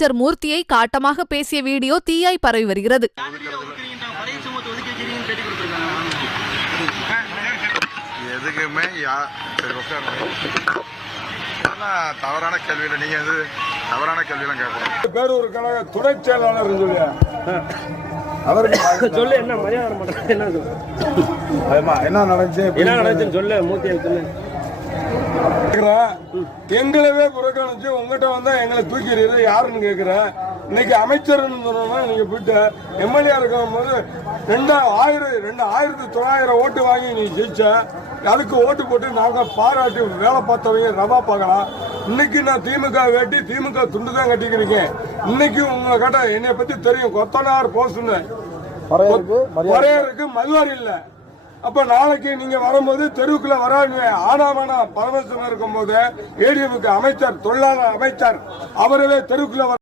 அமைச்சர் மூர்த்தியை காட்டமாக பேசிய வீடியோ தீயாய் பரவி வருகிறது. எதுக்குமே தவறான கேள்வியில நீங்க தவறான கேள்வியெல்லாம் கேட்கணும். பேரூர் கழக துணை செயலாளர் சொல்லியா அவருக்கு சொல்லு, என்ன மரியாதை பண்றது, என்ன நடந்துச்சு சொல்லு, மூர்த்தியை சொல்லு. எங்களவே புறக்கணிச்சு உங்ககிட்ட வந்தா எங்களை தூக்கிறீங்க யாருன்னு கேக்குறேன். இன்னைக்கு அமைச்சர் நீங்க போயிட்டு எம்எல்ஏ இருக்கும் போது 2900 ஓட்டு வாங்கி நீ ஜெயிச்ச, அதுக்கு ஓட்டு போட்டு நாங்க பாராட்டி வேலை பார்த்தவங்க ரவா பார்க்கலாம். இன்னைக்கு நான் திமுக வேட்டி திமுக துண்டு தான் கட்டிக்கிறீங்க. இன்னைக்கு உங்களை கேட்ட என்னை பத்தி தெரியும், கொத்தனார் போஸ்ட்னு வரையருக்கு மதுவாரி இல்ல. அப்ப நாளைக்கு நீங்க வரும்போது தெருவுக்குள்ள வராங்க. ஆனாமனா பரமேஸ்வரன் இருக்கும் போது ஏடிஎம்க்கு அமைச்சர் தொழிலாளர் அமைச்சர் அவரவே தெருவுக்குள்ள